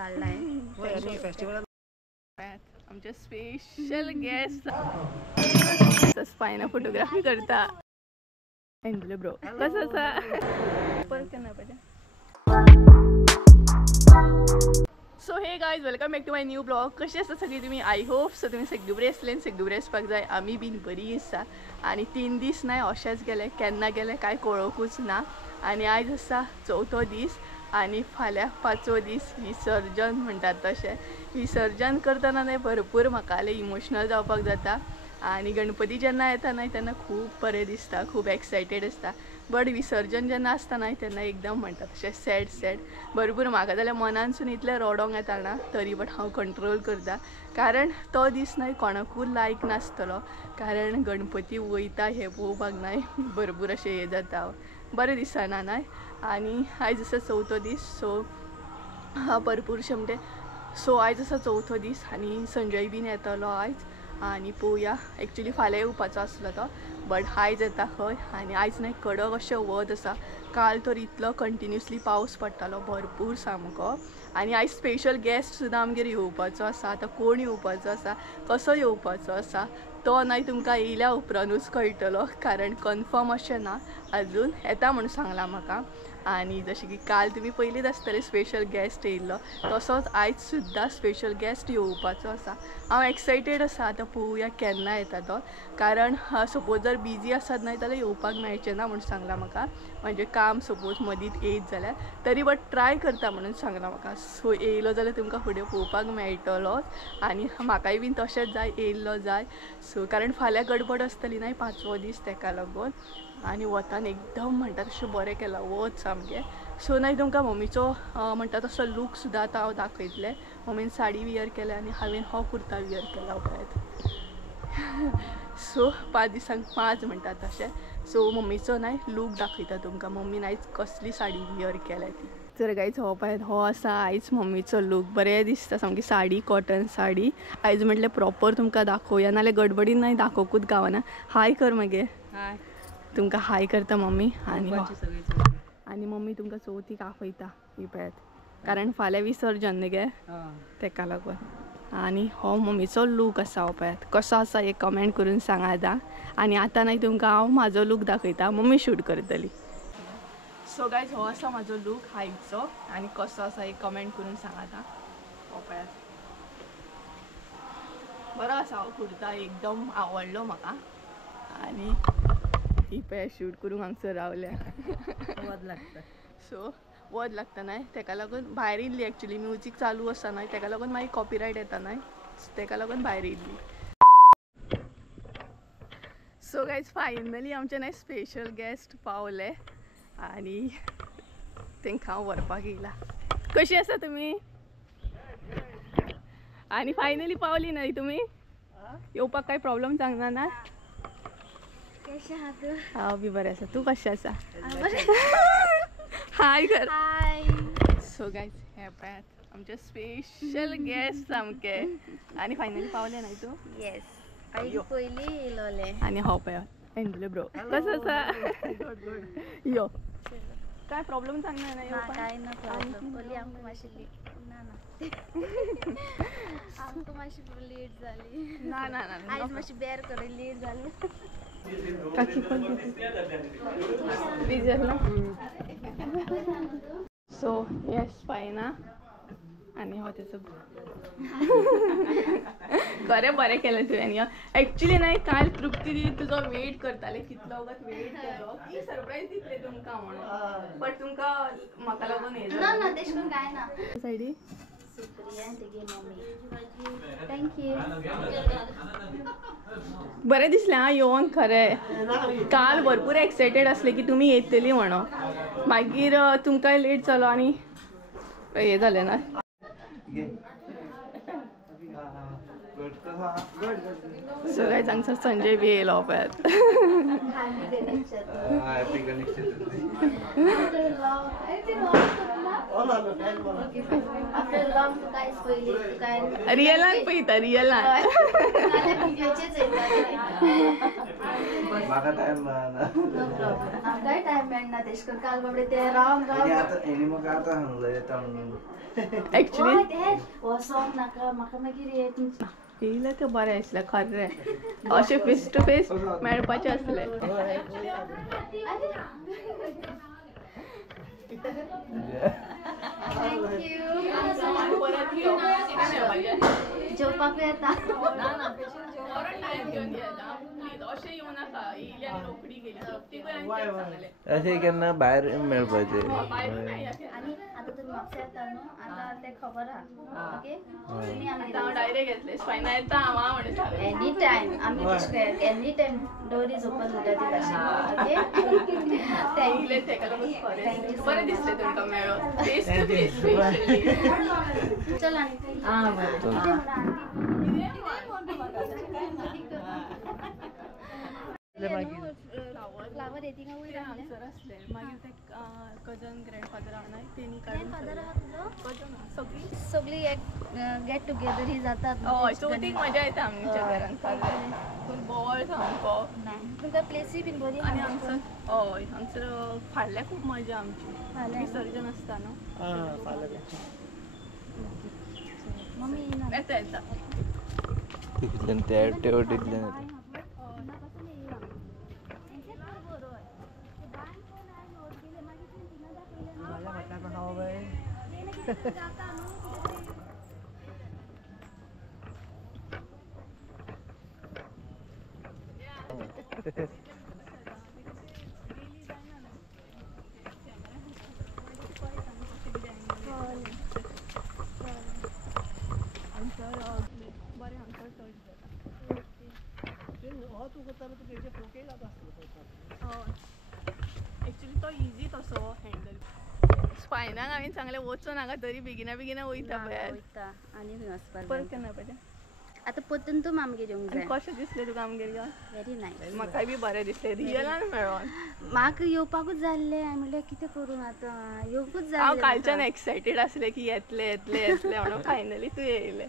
काढलाय फेस्टिवल आमचे special guest spina photography करता एंडले ब्रो कसं परत करणार पाहिजे. So hey guys welcome back to my new blog. कशी आसा सगळी तुमी? आय होप सो तुमी सगळी बरी आसले आनी सगळी बरी आसपाक जाय. आमी बीन बरी आसा आनी 3 दीस नाय अशेंच गेले, केन्ना गेले काय कळोकूच ना. आनी आयज आसा 4थो दीस आनी फाल्यां 5वो दीस विसर्जन म्हणटात तशें. विसर्जन करतना न्हय भरपूर म्हाका इमोशनल जावपाक जाता आनी गणपती जेन्ना येता न्हय तेन्ना खूब बरें दिसता, खूब एक्सायटेड आसता. बट विसर्जन जेन्ना आसता न्हय तेन्ना एकदम म्हणटा तशें सॅड भरपूर म्हाका जाल्यार मनानसून इतलें रडोंक येता ना तरी बट हांव कंट्रोल करता. कारण तो दीस न्हय कोणाकूच लायक नासतलो, कारण गणपती वयता हें पळोवपाक न्हय भरपूर अशें हें जाता, बरें दिसना न्हय. आनी आयज आसा 4थो दीस, सो भरपूरशें म्हणटे सो आयज आसा 4थो दीस आनी संजय बीन येतलो आयज आनी पळोवया. एक्चुली फाल्यां येवपाचो आसलो तो बट आयज येता खंय. आनी आयज न्हय कडक अशें वत आसा. काल तर इतलो कंटिन्युअसली पावस पडटालो भरपूर सामको. आनी आयज स्पेशल गेस्ट सुद्दां आमगेर येवपाचो आसा. आतां कोण येवपाचो आसा, कसो येवपाचो आसा तो न्हय तुमकां येयल्या उपरांतूच कळटलो, कारण कन्फर्म अशें ना आजून. येता म्हणून सांगलां म्हाका. आनी जशें की काल तुमी पयलींच आसतलें स्पेशल गेस्ट येयल्लो, तसोच आयज सुद्दां स्पेशल गेस्ट येवपाचो आसा. हांव एक्सायटेड आसा. आतां पळोवया केन्ना येता तो, कारण सपोज जर बिजी आसत न्हय जाल्यार येवपाक मेळचें ना म्हणून सांगलां म्हाका. म्हणजे काम सपोज मदींच येयत जाल्यार तरी बट ट्राय करता म्हणून सांगलां म्हाका. सो येयलो जाल्यार तुमकां फुडें पळोवपाक मेळटलोच आनी म्हाकाय बीन तशेंच जाय, येयल्लो जाय. सो कारण फाल्यां गडबड आसतली न्हय 5वो दीस तेका लागून. आनी वतान एकदम म्हणटा तशें बरें केलां वत सामकें. सो न्हय तुमकां मम्मीचो म्हणटा तसो लूक सुद्दां आतां हांव दाखयतलें. मम्मीन साडी वियर केल्या आनी हांवें हो कुर्ता वियर केला पळयत. सो 5 दिसांक 5 म्हणटा तशें. सो मम्मीचो न्हय लूक दाखयता तुमकां. मम्मीन आयज कसली साडी वियर केल्या ती. तर गायज हो पळयत हो आसा आयज मम्मीचो लूक. बरें दिसता सामकी साडी, कॉटन साडी. आयज म्हटल्यार प्रॉपर तुमकां दाखोवया, नाल्यार गडबडीन न्हय दाखोवकूच गावना. हाय कर मगे. हाय. तुमकां हाय करता मम्मी. आनी मम्मी तुमकां चवथीक आफयता ही पळयात, कारण फाल्यां विसर्जन न्ही गे तेका लागून. आनी हो मम्मीचो लूक आसा हो पळयात. कसो आसा एक कमेंट करून सांगात. आनी आतां न्हय तुमकां हांव म्हाजो लूक दाखयता, मम्मी शूट करतली. सो गायज हो आसा म्हाजो लूक हायचो आनी कसो आसा एक कमेंट करून सांगात. हो पळयात बरो आसा हो कुर्ता, एकदम आवडलो म्हाका. आनी ही पळय शूट करूंक हांगसर रावल्या. वद लागता. सो वद लागता न्हय तेका लागून भायर येयल्ली. एक्चुली म्युजीक चालू आसा न्हय तेका लागून मागीर कॉपीरायट येता न्हय, तेका लागून भायर येयल्ली. सो गायज फायनली आमचे न्हय स्पेशल गेस्ट पावले आनी तांकां हांव व्हरपाक येयला. कशी आसा तुमी? आनी फायनली पावली न्हय तुमी? येवपाक काय प्रॉब्लेम जावना ना? हांव बी बरें आसा. तूं कशें आसा? हाय कर. हाय. सो गायज हे पळयात आमचे स्पेशल गेस्ट सामके. आनी फायनली पावले न्हय तूं? येस. पयलीं येयलोले. आनी हो पळयात एंडले ब्रो कसो आसा? यो काय प्रॉब्लेम जावना ना येवपाक? काय ना प्रॉब्लेम. ओली आमकां मातशी ना आमकां मातशी लेट जाली. ना ना ना आयज मातशी बेर कर लेट जाली. काकी कोण डिझेल ना. सो येस फायना आनी हो तेचो खरें बरें केलें तुवें. एक्चुली न्हय काल तृप्ती दी तुजो वेट करताले, कितलो वगत वेट केलो की सरप्रायज दितले तुमकां म्हणून. बट तुमकां म्हाका लागून येयलो ना ना तेश कोन काय ना. सायडी थँक्यू. बरें दिसलें हां येवन खरें. काल भरपूर एक्सायटेड आसले की तुमी येतली म्हणून, मागीर तुमकां लेट जालो आनी हें जालें ना. सो गायज हांगसर संजय बी येयलो पळयात. रियलान पळयता रियलान. माका टाइम ना काय टाइम मेळना तेश करून काल बाबडे ते राम राम आता एनी मग आता हांगलो येता म्हणून एक्चुअली ते वसोंक नाका म्हाका मागीर येयलें तें बरें आसलें खरें अशें फेस टू फेस मेळपाचें आसलें जेवपाक येता अशें केन्ना भायर मेळपाचें आणि आता तुम्ही म्हापसा येता न्हू आता ते खबर आहा ओके तुमी आमकां डायरेक्ट घेतले फायना येता हांव म्हणून सांगलें एनी टाइम आमी तशें any time door is open उरता ती भाशेन ओके येयले तेका लागून खरें बरें दिसलें तुमकां मेळून फेस टू फेस स्पेशली चल आनी फ्लावर येती का वयर आन्सर असले मागीर ते कजन ग्रँडफादर आहा ना तेणी काडून फादर आहा तुजो कजन सगळी सगळी एक गेट टुगेदर ही जातात हय चवथीक मजा येता आमच्या घरान फूल बॉल सामको तुमकां प्लेसी बीन बरी आनी हांगसर हय हांगसर फाटल्यान खूब मजा आमची फाल्यां विसर्जन आसता न्हू मम्मी येना येता येता तितल्यान ते ऍक्टिव्हिटीतल्यान एक्चुअली तो इजी तसो हँडल स्पायनाक हांवें सांगलें वचूं नाका तरी बेगिना बेगिना वयता भायर वयता आनी खंय वचपाक परत केन्ना पळय आतां परतून तूं आमगेर येवंक जाय कशें दिसलें तुका आमगेर घेवन व्हेरी नायस म्हाकाय बी बरें दिसलें रियलान मेळोन म्हाका येवपाकूच जाल्लें हांवें म्हणलें कितें करूं आतां येवंकूच हांव जाल्लें कालच्यान एक्सायटेड आसलें की येतलें येतलें येतलें म्हणून फायनली तूं येयलें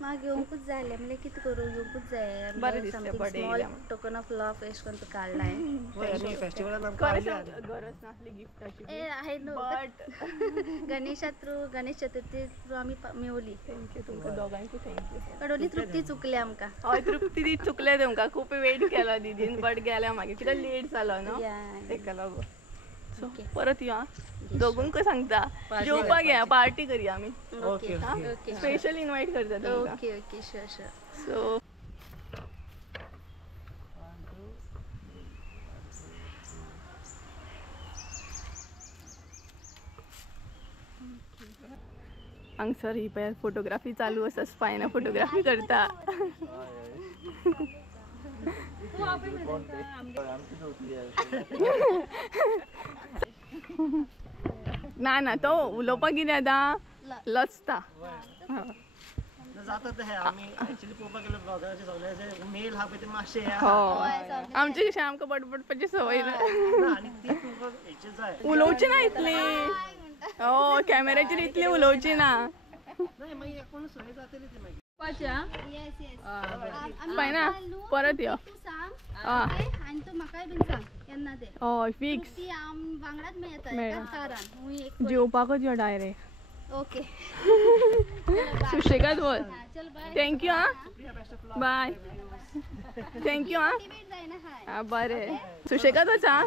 म्हाका येवंकूच जाल्लें म्हणलें कितें करूं येवंकूच जाय बरें दिसलें बर्थडे स्मॉल येयल्या म्हणून. टोकन ऑफ लव एश करून तूं काडलाय खरें सांग, गरज नासली गिफ्टाची ए आहे न्हू but Ganesha through Ganesh Chaturthi through आमी मेवली थँक्यू तुमकां दोगांयकू थँक्यू बट ओन्ली तृप्ती चुकली आमकां हय तृप्ती ती चुकलें तुमकां खूब वेट केलो दिदीन बट गेल्या मागीर कित्याक लेट जालो न्हू Yeah. तेका लागून सो Okay. परत यो आं दोगूंक सांगता जेवपाक या पार्टी करया आमी ओके ओके स्पेशल इनवायट करता तुमकां okay okay sure sure so हांगसर ही पळय फोटोग्राफी चालू आसा स्पायना फोटोग्राफी करता ना ना तो उलोवपाक कितें जाता लचता जाता ते आमी एक्चुअली पळोवपाक गेलो ब्लॉगराचे सगळे अशे मेल हा पळय ते मातशे आमचे कशें आमकां बडबडपाची संवय ना आनी ती तुमकां हेचे जाय उलोवची ना इतली हो कॅमेराचेर इतली उलोवची ना नाही मागीर कोण सवय जातली ती मागीर येस येस पायना परत यो तूं सांग आ आनी तूं म्हाकाय बीन सांग केन्ना ते हय फिक्स ती वांगडाच मेळटा मेळ्ळा. एकाच कारान हुंय एक जेवपाकच यो डायरेक्ट ओके सुशेगाद बोल चल बाय थँक्यू आं बाय थँक्यू आं वेट जायना हाय आं बरें सुशेगाद वचा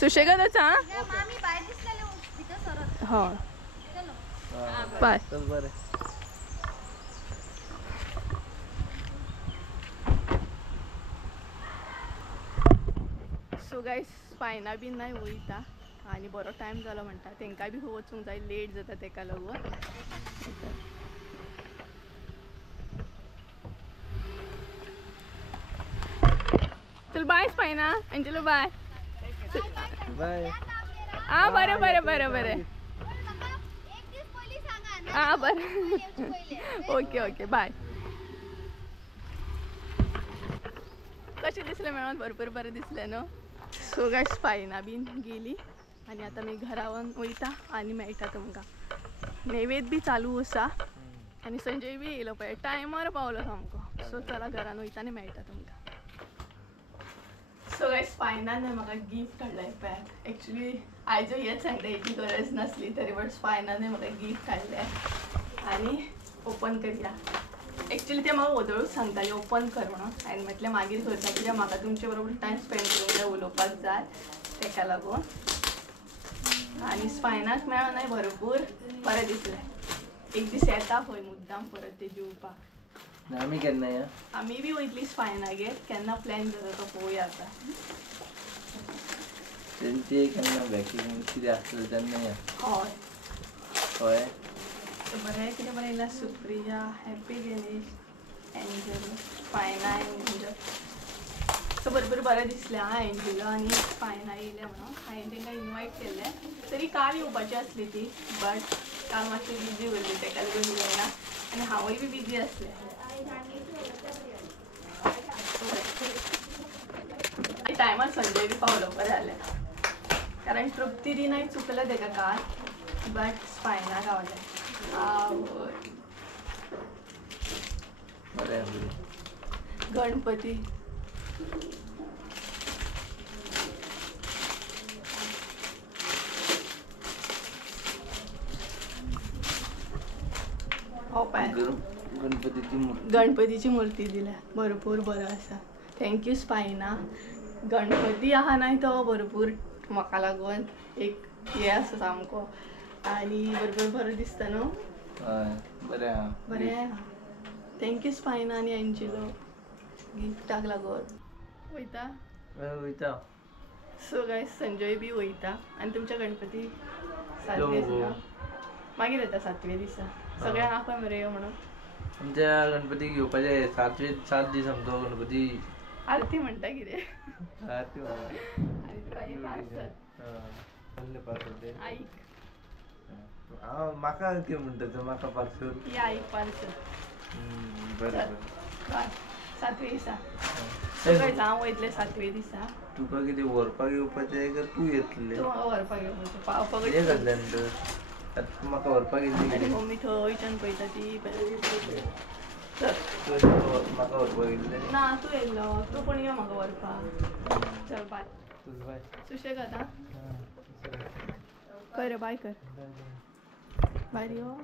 सुशेगाद वचा मामी भायर दिसलेले भितर सरत हय चलो बाय चल बरें सो गायस फायना बीन नाही वयता आनी बरो टायम जालो म्हणटा तेंकाय बी वचूंक जाय लेट जाता तेका लागून चल बाय फायना एंजलो बाय बाय आं बरें बरें बरें बरें एक दीस पयलीं सांगा आं बरें ओके ओके बाय कशें दिसलें मेळोन भरपूर बरें दिसलें न्हू सो गायस फायना बीन गेली आनी आतां मागीर घरा वयता आनी मेळटा तुमकां नैवेद बी चालू आसा आनी संजय बी येयलो पळय टायमार पावलो सामको सो चला घरान वयता आनी मेळटा तुमकां सो गाइस स्पायनान म्हाका गिफ्ट हाडलाय पॅक. एक्चुअली आयजो हेच सांगता हेची गरज नसली तरी बट स्पायनाने म्हाका गिफ्ट हाडलें आनी ओपन करया. एक्चुअली ते म्हाका वदळूच सांगताले ओपन कर म्हणून हांवें म्हटलें मागीर करता कित्याक म्हाका तुमचे बरोबर टायम स्पेंड करूंक जाय उलोवपाक जाय तेका लागून. आनी स्पायनाक मेळोन हांवें भरपूर बरें दिसलें. एक दीस येता खंय मुद्दाम परत ते जेवपाक. आमी केन्ना या आमी बी वयतली स्पायनागेर केन्ना प्लॅन जाता तो पळोवया आतां. तेंची केन्ना वॅकेशन कितें आसलें तेन्ना या हय हय. बरें कितें बरें येयलां. सुप्रिया, हॅपी गणेश, एंजल, स्पायना, एंजल. सो भरपूर बरें दिसलें हां एंजला आनी स्पायना येयलें म्हणून. हांवें तांकां इनवायट केल्लें तरी काल येवपाची आसली ती बट काल मातशी बिजी उरली तेका लागून येयना आनी हांवूय बी बिजी आसलें. टायमार संजय बी पावलो बरें जालें कारण तृप्ती दिनाय चुकलें तेका काल बट स्पायना गावलें. बरें गणपती गणपतीची मूर्ती दिल्या भरपूर बरो आसा. Thank you spina. गणपती आहा न्हय तो भरपूर म्हाका लागून एक हे आसा सामको आनी भरपूर बरो दिसता न्हू. बरें आहा बरें. थँक्यू स्पायना आनी एंजिलो गिफ्टाक लागून. वयता वयता. सो गायस संजय बी वयता आनी तुमच्या गणपती 7 दीस मागीर येता 7व्या दिसा. सगळ्यांक आपय मरे यो म्हणून. आमच्या गणपतीक घेवपाचे 7 दीस आमचो गणपती. आरती म्हणटा कितें आरती आईक म्हाका कितें म्हणटा म्हाका पार्सल ही आईक पार्सल. बरें बाय 7व्या दिसा सकाळीं हांव वयतलें 7व्या दिसा. तुका कितें व्हरपाक येवपाचें काय तूं येतलें. तूं म्हाका व्हरपाक येवपाचें पावपाक कितें जातलें तर आतां म्हाका व्हरपाक येतली आनी मम्मी थंयच्यान पळयता ती म्हाका व्हरपाक येतलें ना तूं येयल्लो तूं पण यो म्हाका व्हरपाक. चल बाय. बाय. सुशेगाद आं. कर बाय कर बाय यो.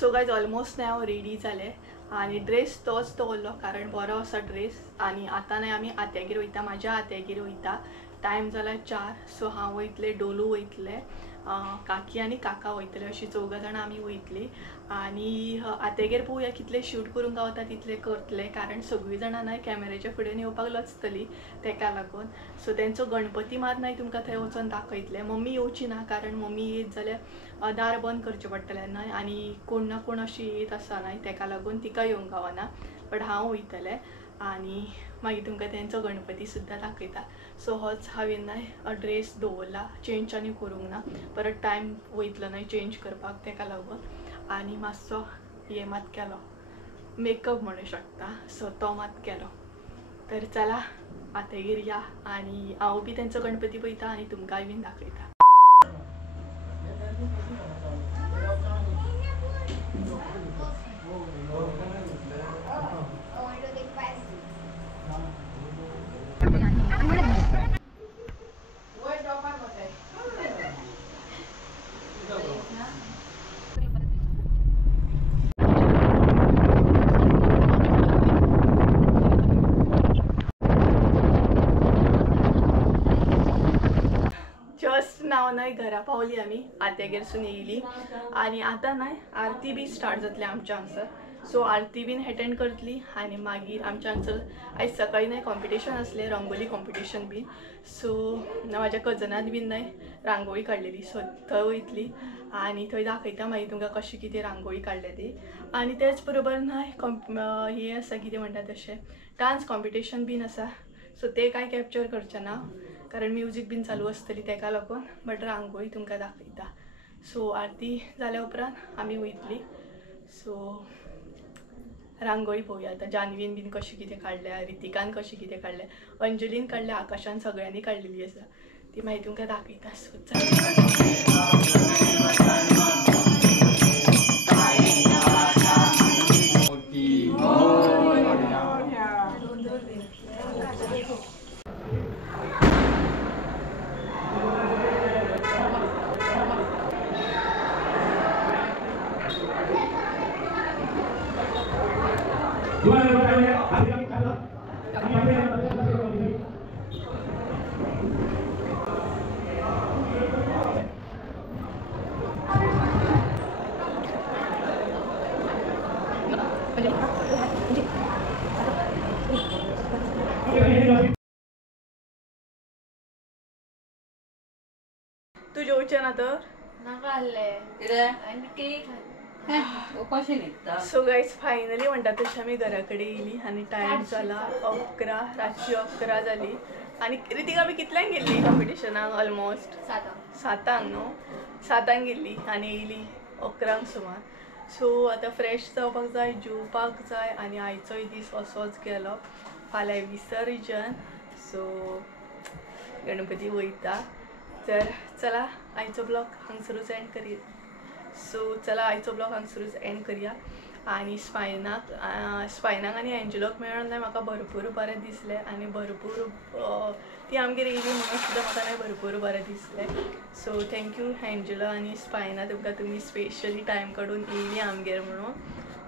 सो गायज ऑलमोस्ट हांव रेडी जालें आनी ड्रेस तोच दवरलो कारण बरो आसा ड्रेस. आनी आतां न्हय आमी आत्यागेर वयता म्हाज्या आत्यागेर वयता. टायम जाला 4 सो हांव वयतलें डोलू वयतलें काकी आनी काका वयतले अशीं 4 जाणां आमी वयतलीं. आनी आत्यागेर पळोवया कितलें शूट करूंक गावता तितलें करतलें कारण सगळीं जाणां न्हय कॅमेऱ्याच्या फुड्यान येवपाक लजतलीं तेका लागून. सो तेंचो गणपती मात न्हय तुमकां थंय वचून दाखयतलें. मम्मी येवची ना कारण मम्मी येत जाल्यार दार बंद करचें पडटलें न्हय आनी कोण ना कोण अशी येत आसा न्हय तेका लागून तिका येवंक गावना बट हांव वयतलें आनी मागीर तुमकां तेंचो गणपती सुद्दां दाखयता. सो होच हांवें न्हय ड्रेस दवरला चेंज आनी करूंक ना परत टायम वयतलो न्हय चेंज करपाक तेका लागून. आनी मातसो हे मात केलो मेकअप म्हणूं शकता सो तो मात केलो. तर चला आत्यागेर या आनी हांव बी तेंचो गणपती पळयता आनी तुमकांय बीन दाखयता. नाव न्हय घरा पावली आमी आत्यागेरसून येयली आनी आतां न्हय आरती बी स्टार्ट जातली आमच्या हांगसर. सो आरती बीन अटेंड करतली आनी मागीर आमच्या हांगसर आयज सकाळीं न्हय कॉम्पिटिशन आसलें रंगोली कॉम्पिटिशन बीन. सो म्हाज्या कजनान बीन न्हय रांगोळी काडलेली सो थंय वयतली आनी थंय दाखयता मागीर तुमकां कशी कितें रांगोळी काडले ती. आनी तेच बरोबर न्हय हें आसा कितें म्हणटा तशें डांस कॉम्पिटिशन बीन आसा सो ते कांय कॅप्चर करचें ना कारण म्युजीक बीन चालू आसतली तेका लागून बट रांगोळी तुमकां दाखयता. सो आरती जाल्या उपरांत आमी वयतली. सो रांगोळी पळोवया आतां जानवीन बीन कशी कितें काडल्या रितिकान कशी कितें काडल्या अंजलीन काडल्या आकाशान सगळ्यांनी काडलेली आसा ती मागीर तुमकां दाखयता. सो तू जेवचे ना तर सो गाईज फायनली म्हणतात तशी आम्ही घराकडे येयली आणि टायम झाला 11 रातची 11 झाली आणि रितीक आम्ही कितल्यांक गेल्ली कॉम्पिटिशनाक ऑलमोस्ट 7 न्हू 7 गेल्ली आणि येयली 11 सुमार सो आता फ्रेश जावपाक जाय जेवपाक जाय आणि आयचोय दीस असोच गेलो फाल्यां विसर्जन सो गणपती वयता तर चला आयचो ब्लॉग हांगसरूच एंड करूया सो चला आयचो ब्लॉग हांगसरूच एंड करूया आणि स्पायनाक आनी एंजलोक मेळोन नाही म्हाका भरपूर बरें दिसलें आणि भरपूर ती आमगेर येयली म्हणून सुद्दां म्हाका नाही भरपूर बरें दिसलें सो थँक्यू एंजलो आनी स्पायना तुमकां तुमी स्पेशली टायम काडून येयली आमगेर म्हणून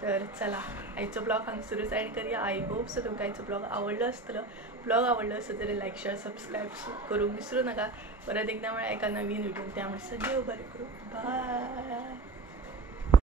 तर चला आयचो ब्लॉग हांगसरूच एंड करूया आय होप सो तुमकां आयचो ब्लॉग आवडलो आसतलो ब्लॉग आवडलो आसत जाल्यार लायक शेअर सबस्क्राईब करूंक विसरू नका परत एकदा म्हळ्यार एका नवीन व्हिडिओ त्यामुळे सगळे बरें करूं बाय